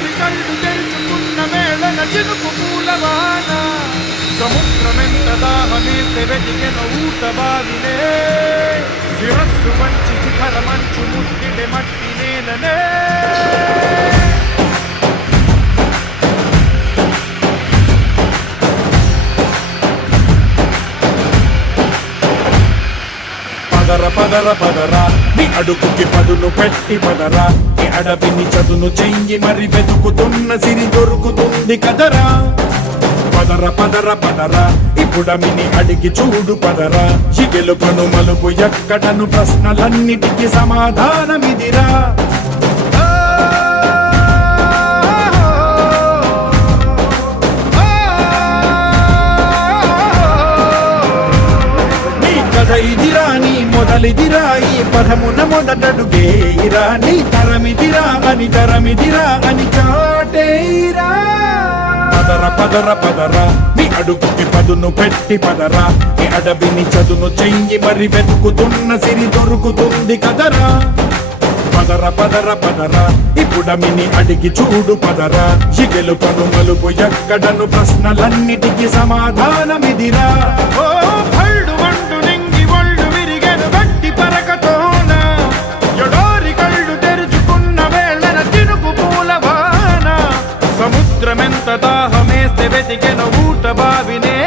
ఎడారి కళ్ళు తెరుచుకున్న వేళన చినుకు పూలవాన సముద్రమెంత దాహమేస్తే వెతికెన ఊట బావినే శిరస్సు మంచి శిఖర మంచు ముట్టిడే మట్టి నేలనే పదర పదర పదరా నీ అడుగుకి పదును పెట్టి పదరా నీ అడవిని చదును చెయ్యి మరి వెతుకుతున్న సిరి దొరుకుతుంది కదరా పదర పదర పదరా ఇప్పుడమిని అడిగి చూడు పదరా చిగెలుపను మలుపు ఎక్కడను ప్రశ్నలన్నిటికీ సమాధానమిదిరా ఇదిరా నీ మొదలిదిరా ఈ పదమున మొదటడుగేరా నీ తరమిదిరా అని చాటేరా పదర పదర పదరా నీ అడుగుకి పదును పెట్టి పదరా నీ అడవిని చదును చెయ్యి మరి వెతుకుతున్న సిరి దొరుకుతుంది కదరా పదర పదర పదరా ఇప్పుడమిని అడిగి చూడు పదరా చిగెలు పను మలుపు ఎక్కడను ప్రశ్నలన్నిటికీ సమాధానమిదిరా ఓ భళ్ళు వండు నింగి ఒళ్ళు విరిగెను గట్టి పరకతోన ఎడారి కళ్ళు తెరుచుకున్న వేళన చినుకు పూలవాన సముద్రమెంత దాహమేస్తే వెతికెన ఊట బావినే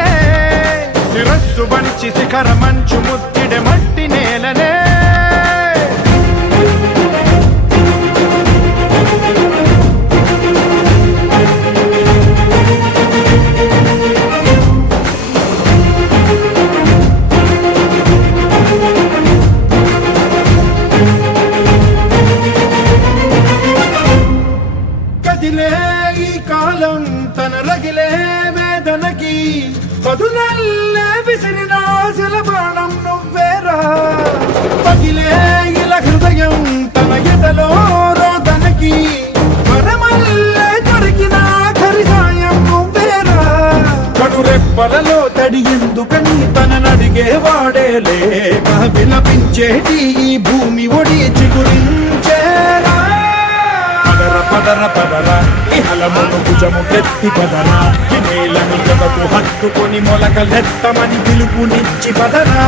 శిరస్సు వంచి శిఖర మంచు ముద్దిడె మట్టి నేలనే ఈ కాలం తన రగిలే వేదనకి పదునల్లే విసిరిన ఆశల బాణం నువ్వేరా పగిలే ఇలా హృదయం తన ఎదలో రోదనకి వరమల్లే దొరికిన ఆఖరి సాయం నువ్వేరా కడురెప్పలలో తడి ఎందుకని తననడిగే వాడే లేక విలపించేటి ఈ భూమి ఒడి చిగురించేరా పదర పదరా ఇహలమును భుజము కెత్తి పదరా నేలని జగకు హత్తుకొని మొలకలెత్తమని పిలుపునిచ్చి పదరా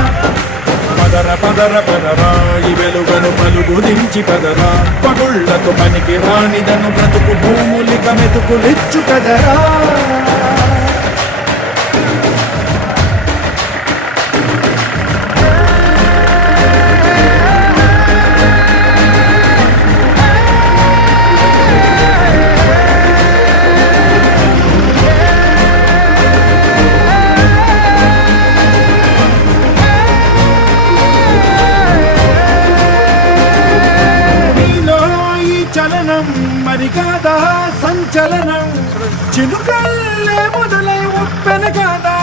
పదర పదర పదరా ఈ వెలుగను పలుగు దించి పదరా పగుళ్లకు పనికి రానిదను బ్రతుకు భూములిక మెతుకులిచ్చు కదరా మరి కాదా సంచలనం చినుకల్లే మొదలై ఉప్పెన కాదా